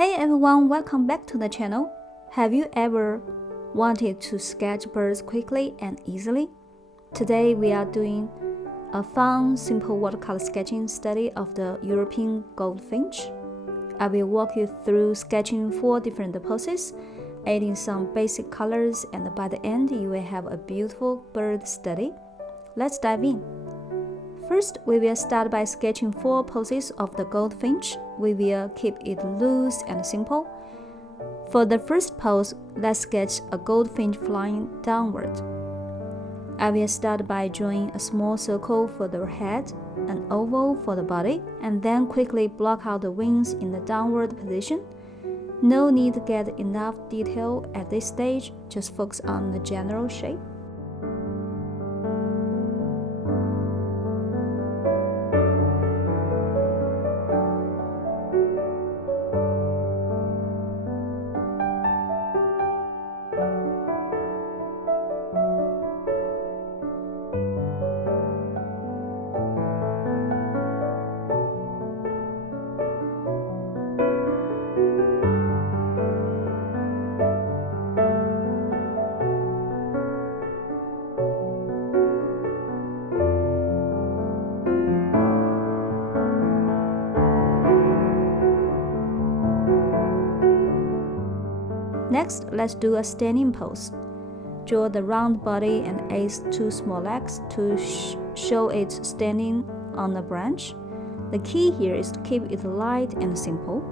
Hey everyone, welcome back to the channel. Have you ever wanted to sketch birds quickly and easily? Today we are doing a fun, simple watercolor sketching study of the European Goldfinch. I will walk you through sketching 4 different poses, adding some basic colors, and by the end you will have a beautiful bird study. Let's dive in. First, we will start by sketching 4 poses of the goldfinch. We will keep it loose and simple. For the first pose, let's sketch a goldfinch flying downward. I will start by drawing a small circle for the head, an oval for the body, and then quickly block out the wings in the downward position. No need to get enough detail at this stage, just focus on the general shape. Next, let's do a standing pose. Draw the round body and add 2 small legs to show it standing on a branch. The key here is to keep it light and simple.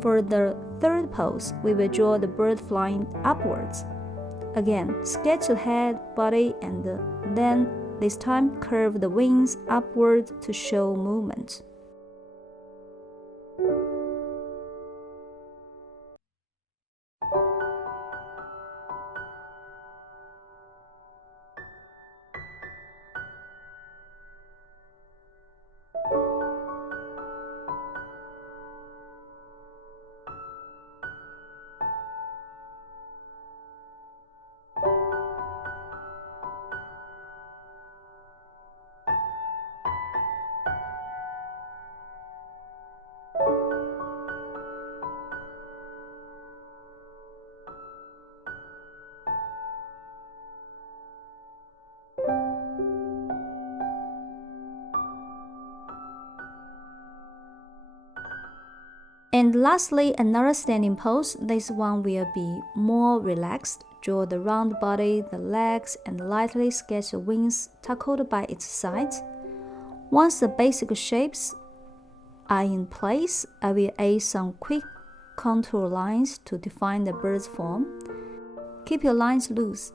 For the third pose, we will draw the bird flying upwards. Again, sketch the head, body, and then this time curve the wings upward to show movement. And lastly, another standing pose. This one will be more relaxed. Draw the round body, the legs, and lightly sketch the wings tucked by its sides. Once the basic shapes are in place, I will add some quick contour lines to define the bird's form. Keep your lines loose.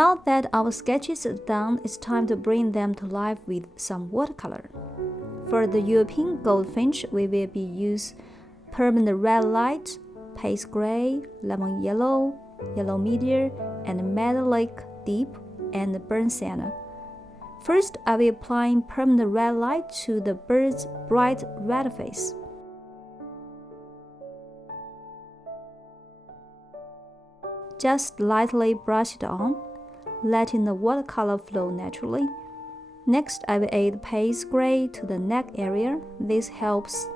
Now that our sketches are done, it's time to bring them to life with some watercolor. For the European Goldfinch, we will be use permanent red light, paste gray, lemon yellow, yellow medium, and metallic deep, and burnt sienna. First, I will apply permanent red light to the bird's bright red face. Just lightly brush it on, letting the watercolor flow naturally. Next, I will add paste gray to the neck area. This helps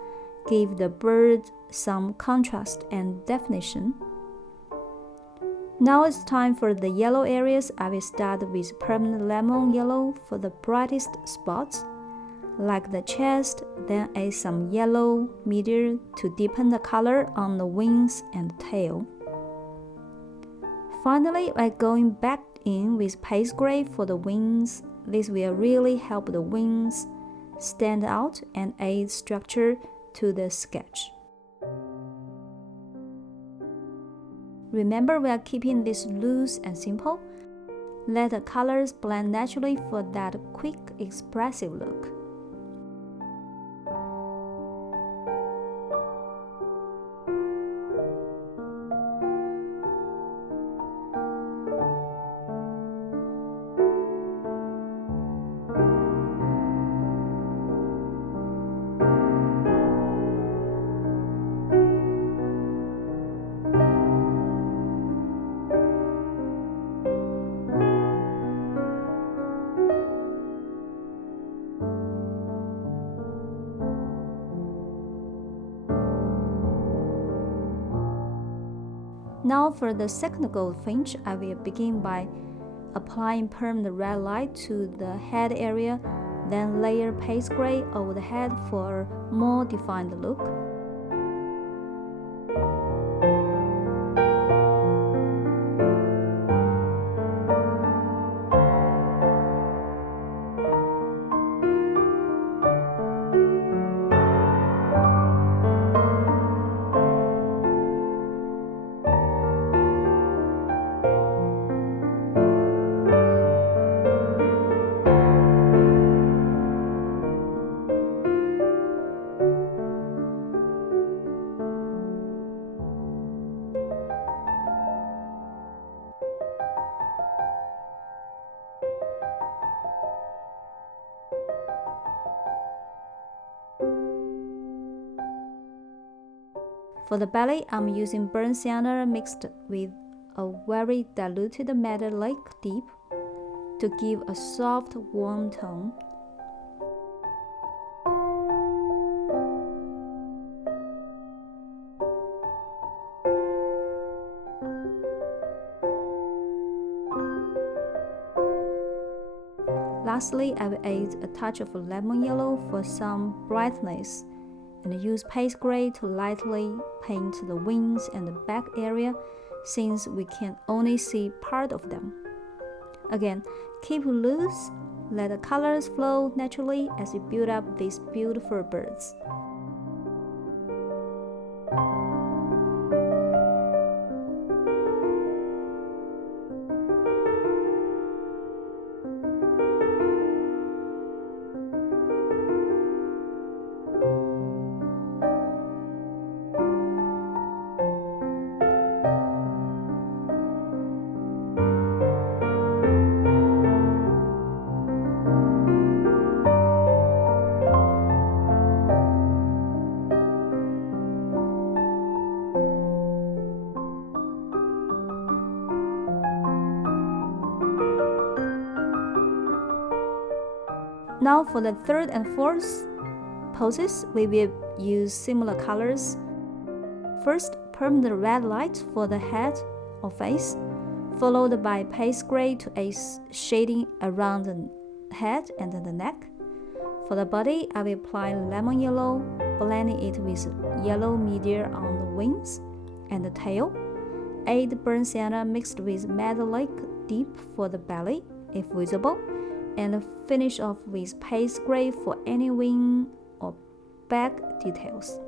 give the bird some contrast and definition. Now it's time for the yellow areas. I will start with permanent lemon yellow for the brightest spots, like the chest, then add some yellow medium to deepen the color on the wings and tail. Finally, by going back in with paste gray for the wings, this will really help the wings stand out and add structure to the sketch. Remember, we are keeping this loose and simple. Let the colors blend naturally for that quick, expressive look. Now for the second goldfinch, I will begin by applying permanent red light to the head area, then layer paste gray over the head for a more defined look. For the belly, I'm using burnt sienna mixed with a very diluted metallic deep to give a soft, warm tone. Lastly, I will add a touch of lemon yellow for some brightness, and use paste gray to lightly paint the wings and the back area, since we can only see part of them. Again, keep loose, let the colors flow naturally as you build up these beautiful birds. Now for the third and fourth poses, we will use similar colors. First, permanent red light for the head or face, followed by paste gray to add shading around the head and the neck. For the body, I will apply lemon yellow, blending it with yellow medium on the wings and the tail. Add burnt sienna mixed with metallic deep for the belly, if visible, and finish off with paste gray for any wing or back details.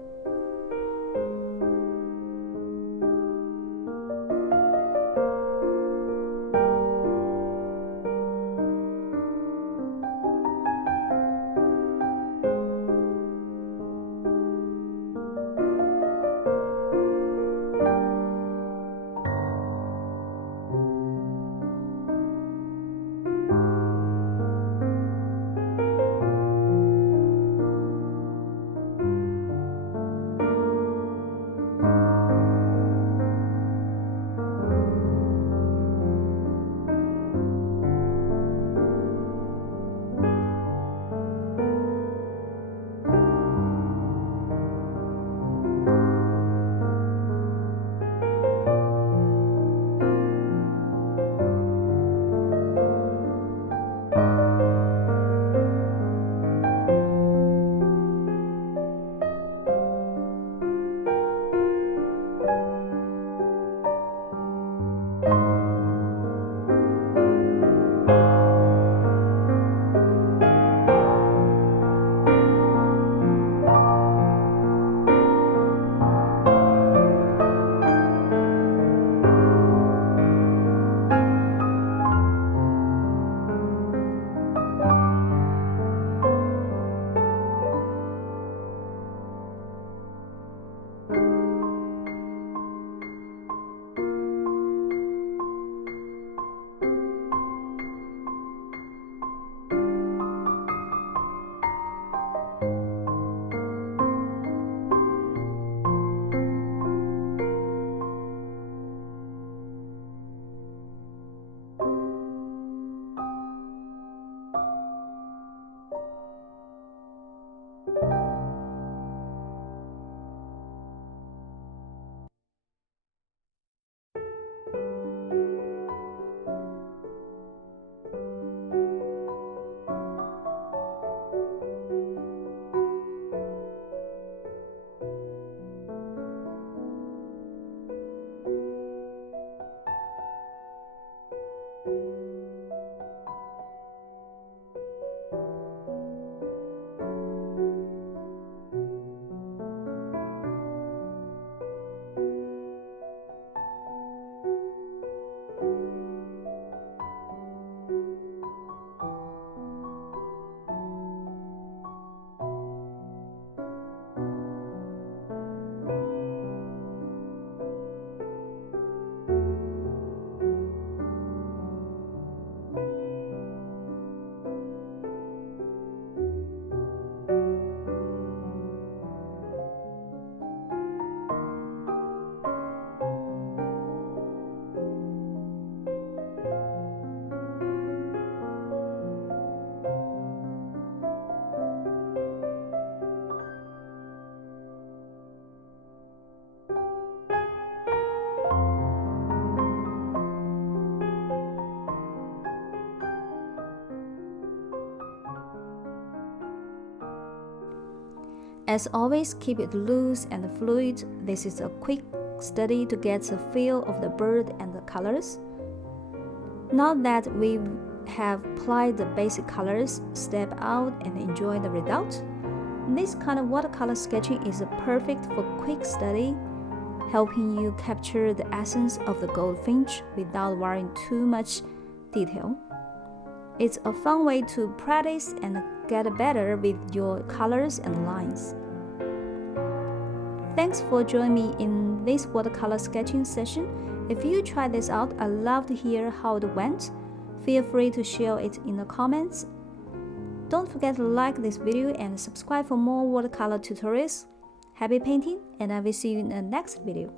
As always, keep it loose and fluid. This is a quick study to get the feel of the bird and the colors. Now that we have applied the basic colors, step out and enjoy the result. This kind of watercolor sketching is perfect for quick study, helping you capture the essence of the goldfinch without worrying too much detail. It's a fun way to practice and get better with your colors and lines. Thanks for joining me in this watercolor sketching session. If you try this out, I'd love to hear how it went. Feel free to share it in the comments. Don't forget to like this video and subscribe for more watercolor tutorials. Happy painting, and I will see you in the next video.